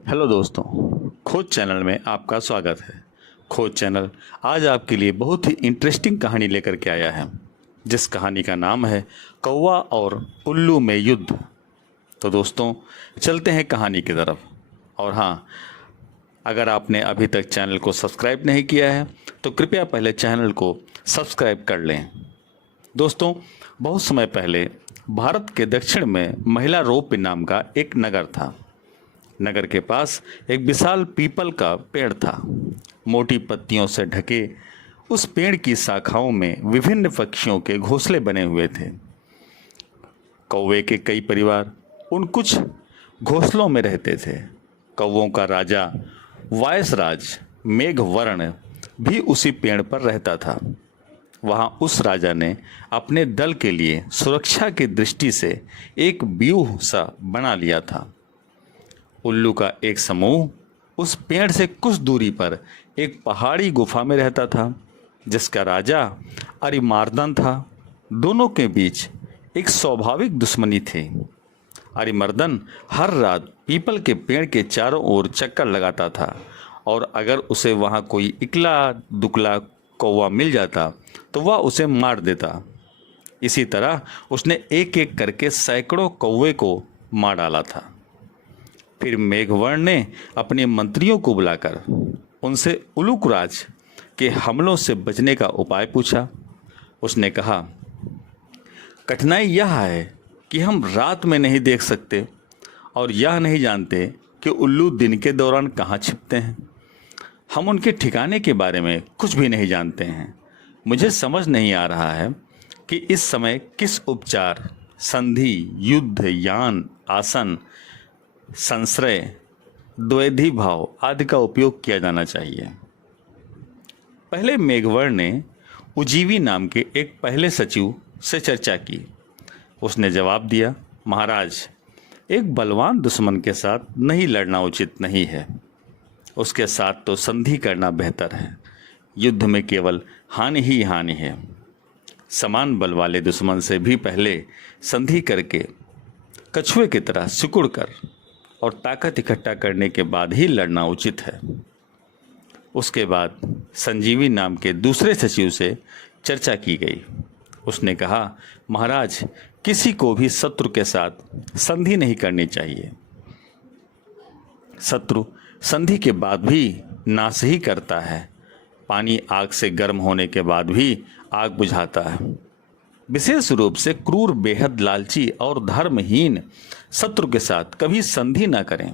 Hello दोस्तों, खोज channel में आपका स्वागत है। खोज चैनल आज आपके लिए बहुत ही इंटरेस्टिंग कहानी लेकर के आया है, जिस कहानी का नाम है कौवा और उल्लू में युद्ध। तो दोस्तों, चलते हैं कहानी की तरफ। और हाँ, अगर आपने अभी तक चैनल को सब्सक्राइब नहीं किया है तो कृपया पहले चैनल को सब्सक्राइब कर लें। दोस्तों, बहुत समय पहले भारत के दक्षिण में महिला रोप नाम का एक नगर था। नगर के पास एक विशाल पीपल का पेड़ था। मोटी पत्तियों से ढके उस पेड़ की शाखाओं में विभिन्न पक्षियों के घोंसले बने हुए थे। कौवे के कई परिवार उन कुछ घोंसलों में रहते थे। कौवों का राजा वायसराज मेघवर्ण भी उसी पेड़ पर रहता था। वहां उस राजा ने अपने दल के लिए सुरक्षा की दृष्टि से एक व्यूह सा बना लिया था। उल्लू का एक समूह उस पेड़ से कुछ दूरी पर एक पहाड़ी गुफा में रहता था, जिसका राजा अरिमर्दन था। दोनों के बीच एक स्वाभाविक दुश्मनी थी। अरिमर्दन हर रात पीपल के पेड़ के चारों ओर चक्कर लगाता था, और अगर उसे वहां कोई इकला दुकला कौवा मिल जाता तो वह उसे मार देता। इसी तरह उसने एक एक करके सैकड़ों कौवे को मार डाला था। फिर मेघवर्ण ने अपने मंत्रियों को बुलाकर उनसे उलूकराज के हमलों से बचने का उपाय पूछा। उसने कहा, कठिनाई यह है कि हम रात में नहीं देख सकते और यह नहीं जानते कि उल्लू दिन के दौरान कहाँ छिपते हैं। हम उनके ठिकाने के बारे में कुछ भी नहीं जानते हैं। मुझे समझ नहीं आ रहा है कि इस समय किस उपचार, संधि, युद्ध, यान, आसन, संश्रय, द्वैधी भाव आदि का उपयोग किया जाना चाहिए। पहले मेघवर्ण ने उजीवी नाम के एक पहले सचिव से चर्चा की। उसने जवाब दिया, महाराज, एक बलवान दुश्मन के साथ नहीं लड़ना उचित नहीं है। उसके साथ तो संधि करना बेहतर है। युद्ध में केवल हानि ही हानि है। समान बल वाले दुश्मन से भी पहले संधि करके कछुए की तरह सिकुड़ कर और ताकत इकट्ठा करने के बाद ही लड़ना उचित है। उसके बाद संजीवी नाम के दूसरे सचिव से चर्चा की गई। उसने कहा, महाराज, किसी को भी शत्रु के साथ संधि नहीं करनी चाहिए। शत्रु संधि के बाद भी नाश ही करता है। पानी आग से गर्म होने के बाद भी आग बुझाता है। विशेष रूप से क्रूर, बेहद लालची और धर्महीन शत्रु के साथ कभी संधि न करें।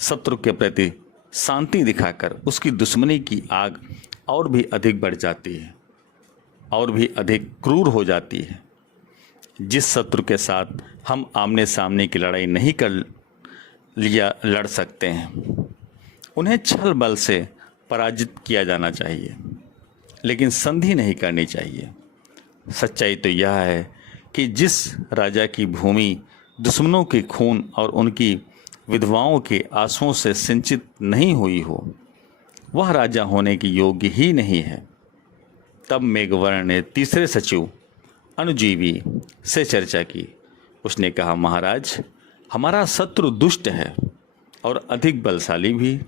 शत्रु के प्रति शांति दिखाकर उसकी दुश्मनी की आग और भी अधिक बढ़ जाती है और भी अधिक क्रूर हो जाती है। जिस शत्रु के साथ हम आमने सामने की लड़ाई नहीं लड़ सकते हैं, उन्हें छल बल से पराजित किया जाना चाहिए, लेकिन संधि नहीं करनी चाहिए। सच्चाई तो यह है कि जिस राजा की भूमि दुश्मनों के खून और उनकी विधवाओं के आंसुओं से सिंचित नहीं हुई हो, वह राजा होने की योग्य ही नहीं है। तब मेघवर्ण ने तीसरे सचिव अनुजीवी से चर्चा की। उसने कहा, महाराज, हमारा शत्रु दुष्ट है और अधिक बलशाली भी,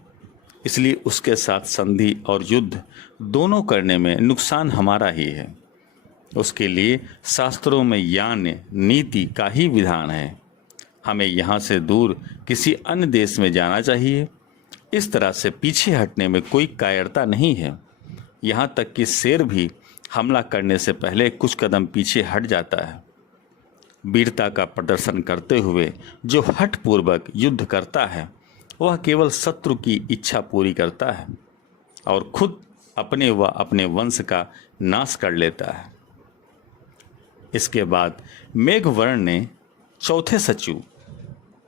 इसलिए उसके साथ संधि और युद्ध दोनों करने में नुकसान हमारा ही है। उसके लिए शास्त्रों में यान नीति का ही विधान है। हमें यहाँ से दूर किसी अन्य देश में जाना चाहिए। इस तरह से पीछे हटने में कोई कायरता नहीं है। यहाँ तक कि शेर भी हमला करने से पहले कुछ कदम पीछे हट जाता है। वीरता का प्रदर्शन करते हुए जो हठपूर्वक युद्ध करता है, वह केवल शत्रु की इच्छा पूरी करता है और खुद अपने व अपने वंश का नाश कर लेता है। इसके बाद मेघवर्ण ने चौथे सचिव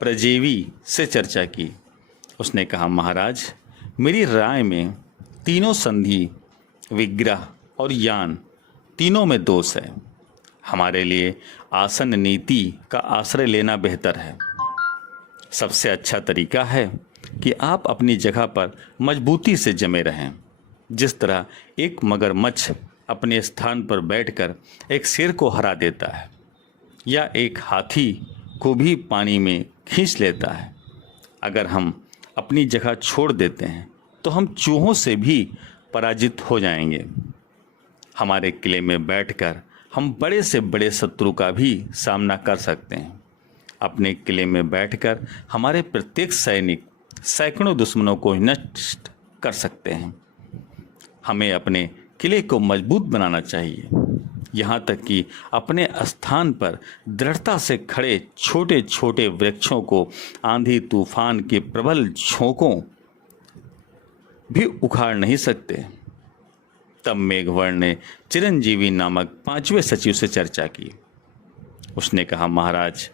प्रजेवी से चर्चा की। उसने कहा, महाराज, मेरी राय में तीनों संधि, विग्रह और यान तीनों में दोष है। हमारे लिए आसन नीति का आश्रय लेना बेहतर है। सबसे अच्छा तरीका है कि आप अपनी जगह पर मजबूती से जमे रहें। जिस तरह एक मगरमच्छ अपने स्थान पर बैठकर एक शेर को हरा देता है या एक हाथी को भी पानी में खींच लेता है, अगर हम अपनी जगह छोड़ देते हैं तो हम चूहों से भी पराजित हो जाएंगे। हमारे किले में बैठकर हम बड़े से बड़े शत्रु का भी सामना कर सकते हैं। अपने किले में बैठकर हमारे प्रत्येक सैनिक सैकड़ों दुश्मनों को नष्ट कर सकते हैं। हमें अपने किले को मजबूत बनाना चाहिए, यहाँ तक कि अपने स्थान पर दृढ़ता से खड़े छोटे छोटे वृक्षों को आंधी तूफान के प्रबल झोंकों भी उखाड़ नहीं सकते। तब मेघवर्ण ने चिरंजीवी नामक 5वें सचिव से चर्चा की। उसने कहा, महाराज,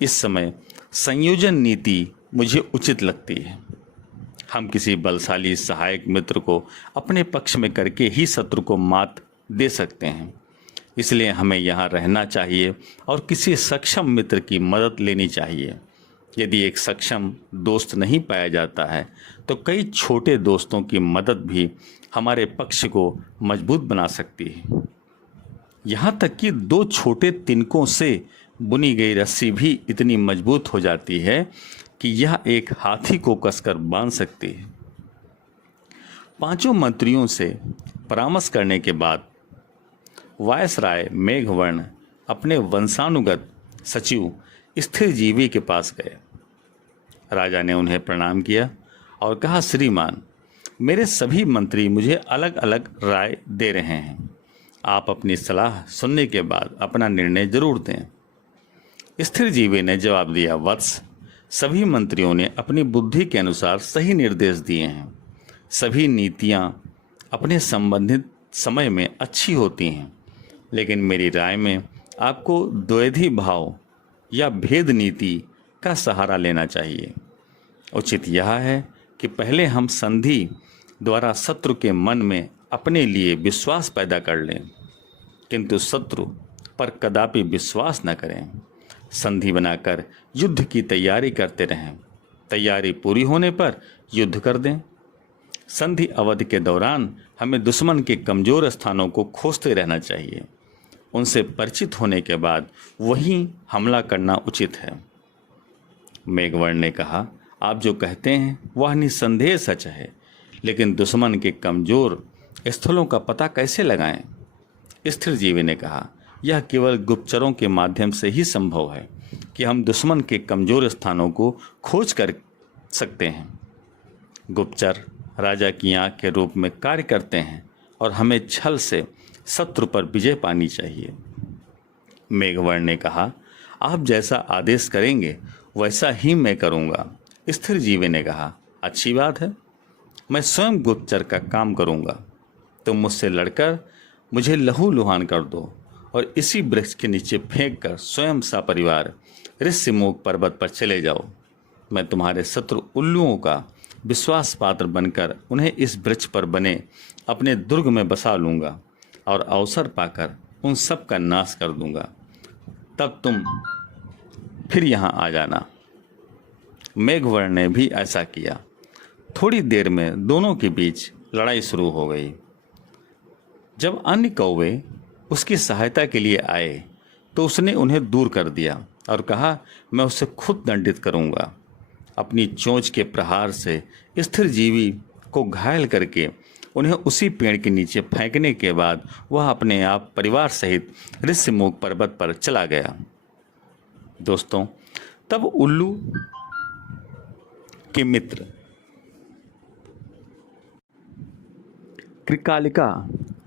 इस समय संयोजन नीति मुझे उचित लगती है। हम किसी बलशाली सहायक मित्र को अपने पक्ष में करके ही शत्रु को मात दे सकते हैं। इसलिए हमें यहाँ रहना चाहिए और किसी सक्षम मित्र की मदद लेनी चाहिए। यदि एक सक्षम दोस्त नहीं पाया जाता है तो कई छोटे दोस्तों की मदद भी हमारे पक्ष को मजबूत बना सकती है। यहाँ तक कि 2 छोटे तिनकों से बुनी गई रस्सी भी इतनी मजबूत हो जाती है कि यह एक हाथी को कसकर बांध सकती है। 5 मंत्रियों से परामर्श करने के बाद वायसराय मेघवर्ण अपने वंशानुगत सचिव स्थिरजीवी के पास गए। राजा ने उन्हें प्रणाम किया और कहा, श्रीमान, मेरे सभी मंत्री मुझे अलग अलग राय दे रहे हैं। आप अपनी सलाह सुनने के बाद अपना निर्णय जरूर दें। स्थिरजीवी ने जवाब दिया, वत्स, सभी मंत्रियों ने अपनी बुद्धि के अनुसार सही निर्देश दिए हैं। सभी नीतियां अपने संबंधित समय में अच्छी होती हैं, लेकिन मेरी राय में आपको द्वैधी भाव या भेद नीति का सहारा लेना चाहिए। उचित यह है कि पहले हम संधि द्वारा शत्रु के मन में अपने लिए विश्वास पैदा कर लें, किंतु शत्रु पर कदापि विश्वास न करें। संधि बनाकर युद्ध की तैयारी करते रहें। तैयारी पूरी होने पर युद्ध कर दें। संधि अवधि के दौरान हमें दुश्मन के कमजोर स्थानों को खोजते रहना चाहिए। उनसे परिचित होने के बाद वहीं हमला करना उचित है। मेघवर्ण ने कहा, आप जो कहते हैं वह निस्संदेह सच है, लेकिन दुश्मन के कमजोर स्थलों का पता कैसे लगाएं? स्थिरजीवी ने कहा, यह केवल गुप्तचरों के माध्यम से ही संभव है कि हम दुश्मन के कमजोर स्थानों को खोज कर सकते हैं। गुप्तचर राजा की आंख के रूप में कार्य करते हैं और हमें छल से शत्रु पर विजय पानी चाहिए। मेघवर्ण ने कहा, आप जैसा आदेश करेंगे वैसा ही मैं करूंगा। स्थिरजीवी ने कहा, अच्छी बात है, मैं स्वयं गुप्तचर का काम करूंगा। तुम मुझसे लड़कर मुझे लहूलुहान कर दो और इसी वृक्ष के नीचे फेंक कर स्वयं सपरिवार ऋष्यमुख पर्वत पर चले जाओ। मैं तुम्हारे शत्रु उल्लुओं का विश्वास पात्र बनकर उन्हें इस वृक्ष पर बने अपने दुर्ग में बसा लूँगा और अवसर पाकर उन सब का नाश कर दूंगा। तब तुम फिर यहाँ आ जाना। मेघवर्ण ने भी ऐसा किया। थोड़ी देर में दोनों के बीच लड़ाई शुरू हो गई। जब अन्य कौवे उसकी सहायता के लिए आए तो उसने उन्हें दूर कर दिया और कहा, मैं उसे खुद दंडित करूंगा। अपनी चोंच के प्रहार से स्थिरजीवी को घायल करके उन्हें उसी पेड़ के नीचे फेंकने के बाद वह अपने आप परिवार सहित ऋष्यमुख पर्वत पर चला गया। दोस्तों, तब उल्लू के मित्र कृकालिका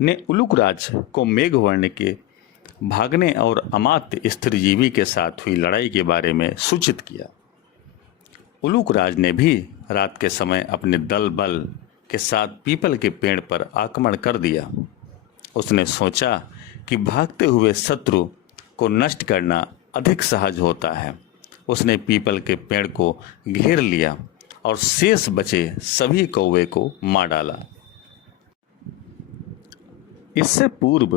ने उलूकराज को मेघवर्ण के भागने और अमात्य स्थिरजीवी के साथ हुई लड़ाई के बारे में सूचित किया। उलूकराज ने भी रात के समय अपने दल बल के साथ पीपल के पेड़ पर आक्रमण कर दिया। उसने सोचा कि भागते हुए शत्रु को नष्ट करना अधिक सहज होता है। उसने पीपल के पेड़ को घेर लिया और शेष बचे सभी कौवे को मार डाला। इससे पूर्व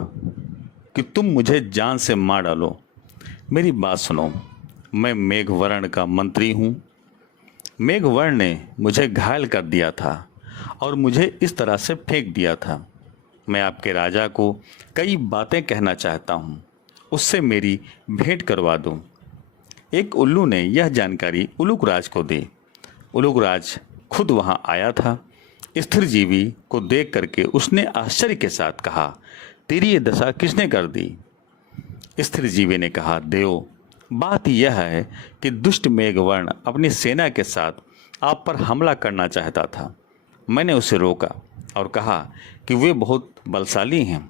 कि तुम मुझे जान से मार डालो, मेरी बात सुनो। मैं मेघवर्ण का मंत्री हूँ। मेघवर्ण ने मुझे घायल कर दिया था और मुझे इस तरह से फेंक दिया था। मैं आपके राजा को कई बातें कहना चाहता हूँ, उससे मेरी भेंट करवा दो। एक उल्लू ने यह जानकारी उलूकराज को दी। उलूकराज खुद वहां आया था। स्थिर जीवी को देख करके उसने आश्चर्य के साथ कहा, तेरी ये दशा किसने कर दी? स्थिर जीवी ने कहा, देव, बात यह है कि दुष्ट मेघवर्ण अपनी सेना के साथ आप पर हमला करना चाहता था। मैंने उसे रोका और कहा कि वे बहुत बलशाली हैं,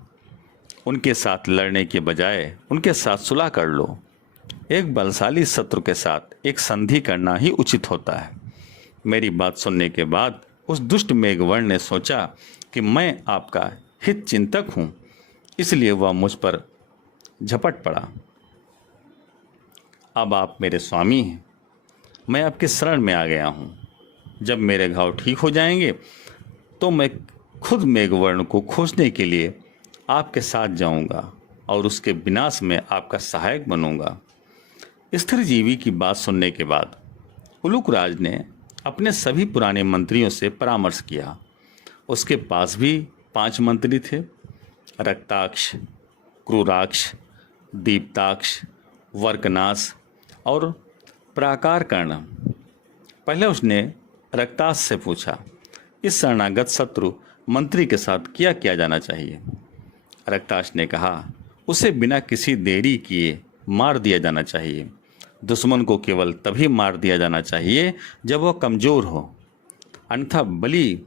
उनके साथ लड़ने के बजाय उनके साथ सुलह कर लो। एक बलशाली शत्रु के साथ एक संधि करना ही उचित होता है। मेरी बात सुनने के बाद उस दुष्ट मेघवर्ण ने सोचा कि मैं आपका हित चिंतक हूँ, इसलिए वह मुझ पर झपट पड़ा। अब आप मेरे स्वामी हैं, मैं आपके शरण में आ गया हूँ। जब मेरे घाव ठीक हो जाएंगे तो मैं खुद मेघवर्ण को खोजने के लिए आपके साथ जाऊंगा और उसके विनाश में आपका सहायक बनूंगा। स्थिर जीवी की बात सुनने के बाद उलूकराज ने अपने सभी पुराने मंत्रियों से परामर्श किया। उसके पास भी 5 मंत्री थे, रक्ताक्ष, क्रूराक्ष, दीप्ताक्ष, वर्कनाश और प्राकारकर्ण। पहले उसने रक्ताक्ष से पूछा, इस शरणागत शत्रु मंत्री के साथ क्या किया जाना चाहिए? रक्ताक्ष ने कहा, उसे बिना किसी देरी किए मार दिया जाना चाहिए। दुश्मन को केवल तभी मार दिया जाना चाहिए जब वह कमज़ोर हो, अन्यथा बली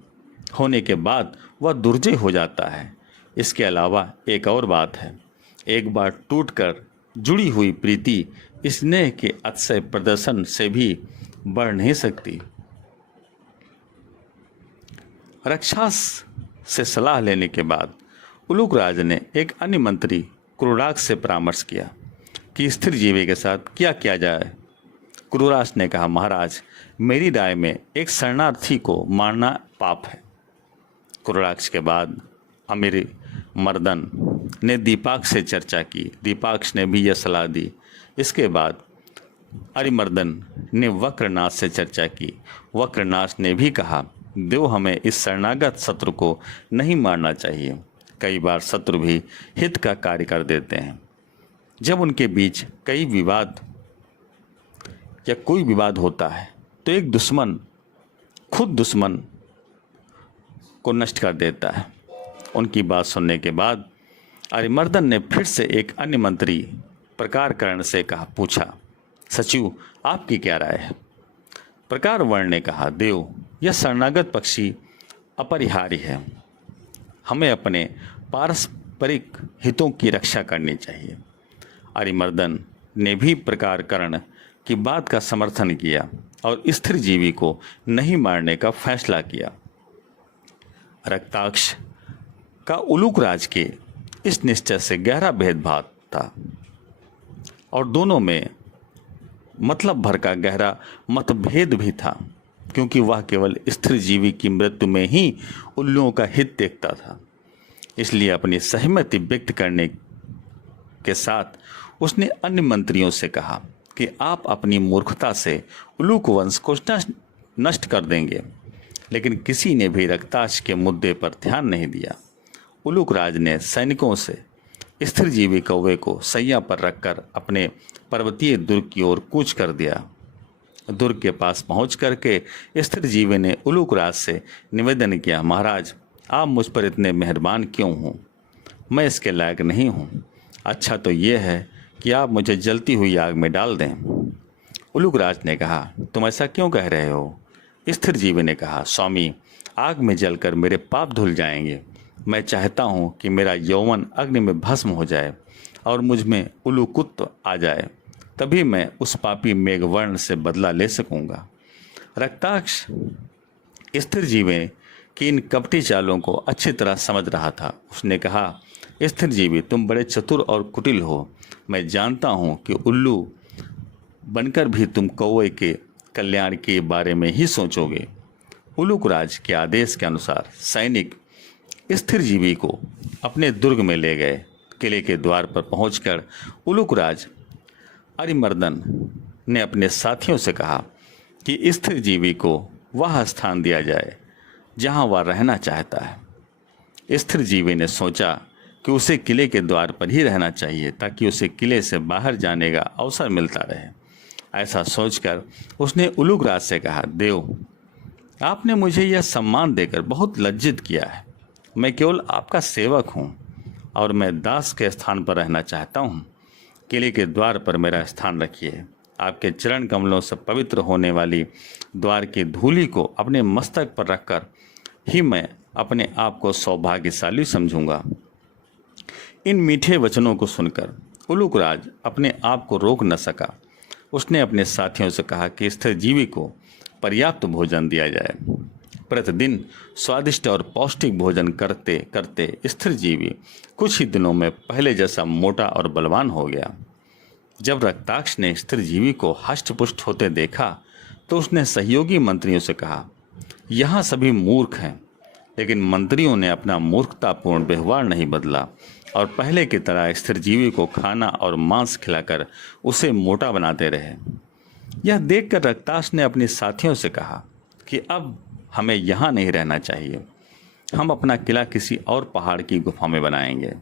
होने के बाद वह दुर्जय हो जाता है। इसके अलावा एक और बात है, एक बार टूटकर जुड़ी हुई प्रीति स्नेह के अतिशय प्रदर्शन से भी बढ़ नहीं सकती। राक्षस से सलाह लेने के बाद उलूकराज ने एक अन्य मंत्री क्रूराक्ष से परामर्श किया कि स्थिर जीवी के साथ क्या किया जाए। क्रूराक्ष ने कहा, महाराज, मेरी राय में एक शरणार्थी को मारना पाप है। क्रूराक्ष के बाद अमीर मर्दन ने दीपाक्ष से चर्चा की। दीपाक्ष ने भी यह सलाह दी। इसके बाद अरिमर्दन ने वक्रनाश से चर्चा की। वक्रनाश ने भी कहा, देव, हमें इस शरणागत शत्रु को नहीं मारना चाहिए। कई बार शत्रु भी हित का कार्य कर देते हैं। जब उनके बीच कई विवाद या कोई विवाद होता है तो एक दुश्मन खुद दुश्मन को नष्ट कर देता है। उनकी बात सुनने के बाद अरिमर्दन ने फिर से एक अन्य मंत्री प्रकारकर्ण से पूछा, सचिव, आपकी क्या राय है? प्रकारवर्ण ने कहा, देव, यह शरणागत पक्षी अपरिहार्य है। हमें अपने पारस्परिक हितों की रक्षा करनी चाहिए। अरिमर्दन ने भी प्रकारकर्ण की बात का समर्थन किया और स्थिर जीवी को नहीं मारने का फैसला किया। रक्ताक्ष का उलूकराज के इस निश्चय से गहरा भेदभाव था और दोनों में मतलब भर का गहरा मतभेद भी था, क्योंकि वह केवल स्थिर जीवी की मृत्यु में ही उल्लुओं का हित देखता था। इसलिए अपनी सहमति व्यक्त करने के साथ उसने अन्य मंत्रियों से कहा कि आप अपनी मूर्खता से उलूक वंश को नष्ट कर देंगे, लेकिन किसी ने भी रक्ताक्ष के मुद्दे पर ध्यान नहीं दिया। उलूकराज ने सैनिकों से स्थिर जीवी कौवे को सैया पर रखकर अपने पर्वतीय दुर्ग की ओर कूच कर दिया। दुर्ग के पास पहुंच करके स्थिर जीवी ने उलूकराज से निवेदन किया, महाराज, आप मुझ पर इतने मेहरबान क्यों हो? मैं इसके लायक नहीं हूँ। अच्छा तो ये है कि आप मुझे जलती हुई आग में डाल दें। उलूकराज ने कहा, तुम ऐसा क्यों कह रहे हो? स्थिर जीवी ने कहा, स्वामी, आग में जलकर मेरे पाप धुल जाएंगे। मैं चाहता हूँ कि मेरा यौवन अग्नि में भस्म हो जाए और मुझ में उलूकुत्व आ जाए, तभी मैं उस पापी मेघवर्ण से बदला ले सकूँगा। रक्ताक्ष स्थिर जीवी की इन कपटी चालों को अच्छी तरह समझ रहा था। उसने कहा, स्थिर जीवी, तुम बड़े चतुर और कुटिल हो। मैं जानता हूँ कि उल्लू बनकर भी तुम कौवे के कल्याण के बारे में ही सोचोगे। उलूकराज के आदेश के अनुसार सैनिक स्थिर जीवी को अपने दुर्ग में ले गए। किले के द्वार पर पहुंचकर उलूकराज अरिमर्दन ने अपने साथियों से कहा कि स्थिर जीवी को वह स्थान दिया जाए जहां वह रहना चाहता है। स्थिर जीवी ने सोचा कि उसे किले के द्वार पर ही रहना चाहिए ताकि उसे किले से बाहर जाने का अवसर मिलता रहे। ऐसा सोचकर उसने उलूकराज से कहा, देव, आपने मुझे यह सम्मान देकर बहुत लज्जित किया है। मैं केवल आपका सेवक हूँ और मैं दास के स्थान पर रहना चाहता हूँ। किले के द्वार पर मेरा स्थान रखिए। आपके चरण कमलों से पवित्र होने वाली द्वार की धूलि को अपने मस्तक पर रखकर ही मैं अपने आप को सौभाग्यशाली समझूंगा। इन मीठे वचनों को सुनकर उलूकराज अपने आप को रोक न सका। उसने अपने साथियों से कहा कि स्थिर जीवी को पर्याप्त भोजन दिया जाए। प्रतिदिन स्वादिष्ट और पौष्टिक भोजन करते करते स्थिर जीवी कुछ ही दिनों में पहले जैसा मोटा और बलवान हो गया। जब रक्ताक्ष ने स्थिर जीवी को हष्ट-पुष्ट होते देखा तो उसने सहयोगी मंत्रियों से कहा, यहाँ सभी मूर्ख हैं, लेकिन मंत्रियों ने अपना मूर्खतापूर्ण व्यवहार नहीं बदला और पहले की तरह स्थिर जीवी को खाना और मांस खिलाकर उसे मोटा बनाते रहे। यह देखकर रक्ताक्ष ने अपने साथियों से कहा कि अब हमें यहाँ नहीं रहना चाहिए, हम अपना किला किसी और पहाड़ की गुफा में बनाएंगे।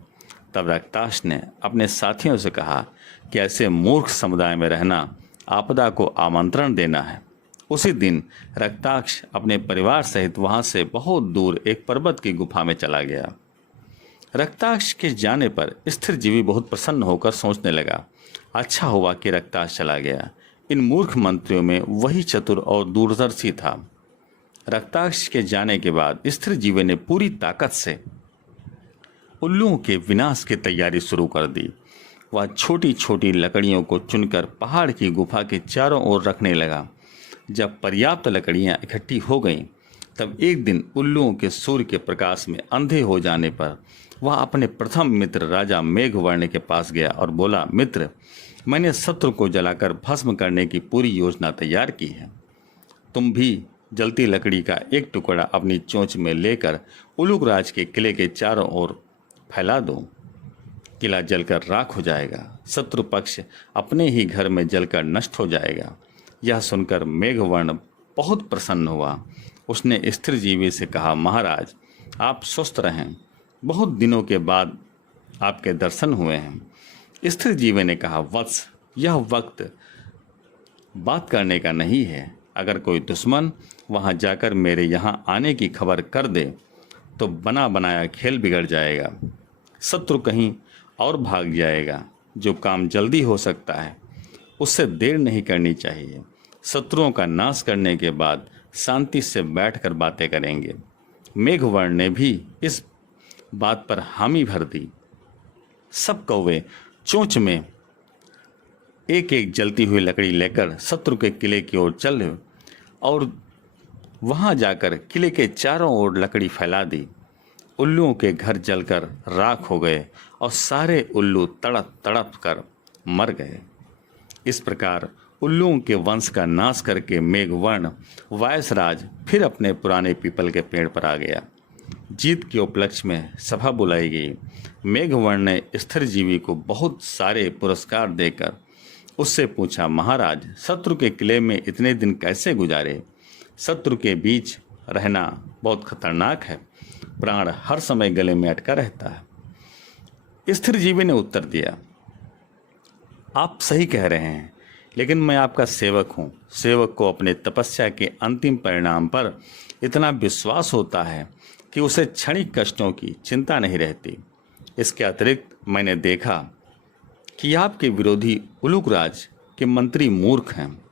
तब रक्ताक्ष ने अपने साथियों से कहा कि ऐसे मूर्ख समुदाय में रहना आपदा को आमंत्रण देना है। उसी दिन रक्ताक्ष अपने परिवार सहित वहां से बहुत दूर एक पर्वत की गुफा में चला गया। रक्ताक्ष के जाने पर स्थिर जीवी बहुत प्रसन्न होकर सोचने लगा, अच्छा हुआ कि रक्ताक्ष चला गया। इन मूर्ख मंत्रियों में वही चतुर और दूरदर्शी था। रक्ताक्ष के जाने के बाद स्थिर जीवी ने पूरी ताकत से उल्लुओं के विनाश की तैयारी शुरू कर दी। वह छोटी छोटी लकड़ियों को चुनकर पहाड़ की गुफा के चारों ओर रखने लगा। जब पर्याप्त लकड़ियां इकट्ठी हो गईं, तब एक दिन उल्लुओं के सूर्य के प्रकाश में अंधे हो जाने पर वह अपने प्रथम मित्र राजा मेघवर्ण के पास गया और बोला, मित्र, मैंने शत्रु को जलाकर भस्म करने की पूरी योजना तैयार की है। तुम भी जलती लकड़ी का एक टुकड़ा अपनी चोंच में लेकर उलूकराज के किले के चारों ओर फैला दो। किला जलकर राख हो जाएगा, शत्रु पक्ष अपने ही घर में जलकर नष्ट हो जाएगा। यह सुनकर मेघवर्ण बहुत प्रसन्न हुआ। उसने स्थिर जीवी से कहा, महाराज, आप स्वस्थ रहें, बहुत दिनों के बाद आपके दर्शन हुए हैं। स्थिर जीवी ने कहा, वत्स, यह वक्त बात करने का नहीं है। अगर कोई दुश्मन वहां जाकर मेरे यहाँ आने की खबर कर दे तो बना बनाया खेल बिगड़ जाएगा। शत्रु कहीं और भाग जाएगा। जो काम जल्दी हो सकता है उससे देर नहीं करनी चाहिए। शत्रुओं का नाश करने के बाद शांति से बैठकर बातें करेंगे। मेघवर्ण ने भी इस बात पर हामी भर दी। सब कौवे चोंच में एक एक जलती हुई लकड़ी लेकर शत्रु के किले की ओर चले और वहां जाकर किले के चारों ओर लकड़ी फैला दी। उल्लुओं के घर जलकर राख हो गए और सारे उल्लू तड़प तड़प कर मर गए। इस प्रकार उल्लुओं के वंश का नाश करके मेघवर्ण वायसराज फिर अपने पुराने पीपल के पेड़ पर आ गया। जीत के उपलक्ष्य में सभा बुलाई गई। मेघवर्ण ने स्थिर जीवी को बहुत सारे पुरस्कार देकर उससे पूछा, महाराज, शत्रु के किले में इतने दिन कैसे गुजारे? शत्रु के बीच रहना बहुत खतरनाक है, प्राण हर समय गले में अटका रहता है। स्थिर जीवी ने उत्तर दिया, आप सही कह रहे हैं, लेकिन मैं आपका सेवक हूँ। सेवक को अपने तपस्या के अंतिम परिणाम पर इतना विश्वास होता है कि उसे क्षणिक कष्टों की चिंता नहीं रहती। इसके अतिरिक्त मैंने देखा कि आपके विरोधी उलूकराज के मंत्री मूर्ख हैं।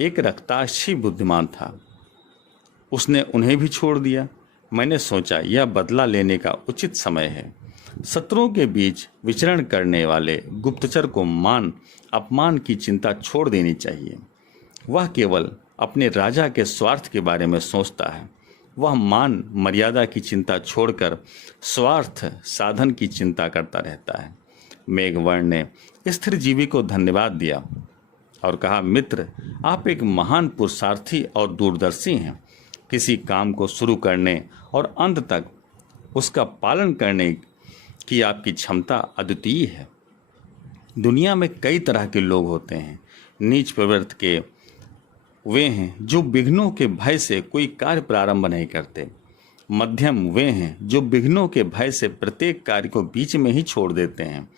एक रक्ताक्ष ही बुद्धिमान था, उसने उन्हें भी छोड़ दिया। मैंने सोचा यह बदला लेने का उचित समय है। शत्रुओं के बीच विचरण करने वाले गुप्तचर को मान अपमान की चिंता छोड़ देनी चाहिए। वह केवल अपने राजा के स्वार्थ के बारे में सोचता है। वह मान मर्यादा की चिंता छोड़कर स्वार्थ साधन की चिंता करता रहता है। मेघवर्ण ने स्थिर जीवी को धन्यवाद दिया और कहा, मित्र, आप एक महान पुरुषार्थी और दूरदर्शी हैं। किसी काम को शुरू करने और अंत तक उसका पालन करने की आपकी क्षमता अद्वितीय है। दुनिया में कई तरह के लोग होते हैं। नीच प्रवृत्ति के वे हैं जो विघ्नों के भय से कोई कार्य प्रारंभ नहीं करते। मध्यम वे हैं जो विघ्नों के भय से प्रत्येक कार्य को बीच में ही छोड़ देते हैं।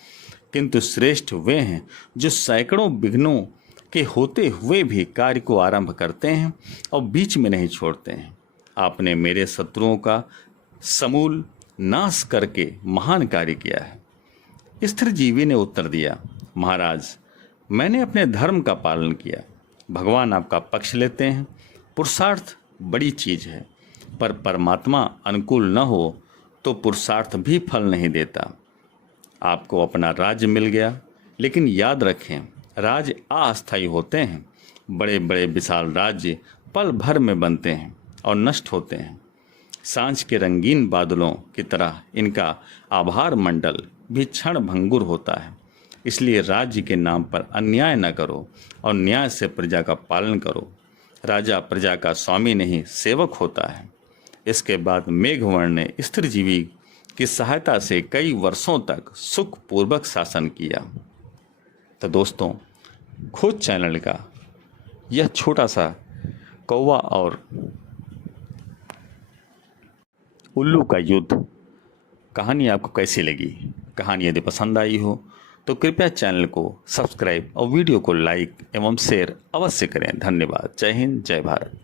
किंतु श्रेष्ठ वे हैं जो सैकड़ों विघ्नों के होते हुए भी कार्य को आरंभ करते हैं और बीच में नहीं छोड़ते हैं। आपने मेरे शत्रुओं का समूल नाश करके महान कार्य किया है। स्थिरजीवी ने उत्तर दिया, महाराज, मैंने अपने धर्म का पालन किया। भगवान आपका पक्ष लेते हैं। पुरुषार्थ बड़ी चीज है, पर परमात्मा अनुकूल न हो तो पुरुषार्थ भी फल नहीं देता। आपको अपना राज्य मिल गया, लेकिन याद रखें, राज्य अस्थायी होते हैं। बड़े बड़े विशाल राज्य पल भर में बनते हैं और नष्ट होते हैं। सांझ के रंगीन बादलों की तरह इनका आभार मंडल भी क्षण भंगुर होता है। इसलिए राज्य के नाम पर अन्याय न करो और न्याय से प्रजा का पालन करो। राजा प्रजा का स्वामी नहीं, सेवक होता है। इसके बाद मेघवर्ण ने स्त्रीजीवी की सहायता से कई वर्षों तक सुखपूर्वक शासन किया। तो दोस्तों, खोज चैनल का यह छोटा सा कौवा और उल्लू का युद्ध कहानी आपको कैसी लगी? कहानी यदि पसंद आई हो तो कृपया चैनल को सब्सक्राइब और वीडियो को लाइक एवं शेयर अवश्य करें। धन्यवाद। जय हिंद, जय भारत।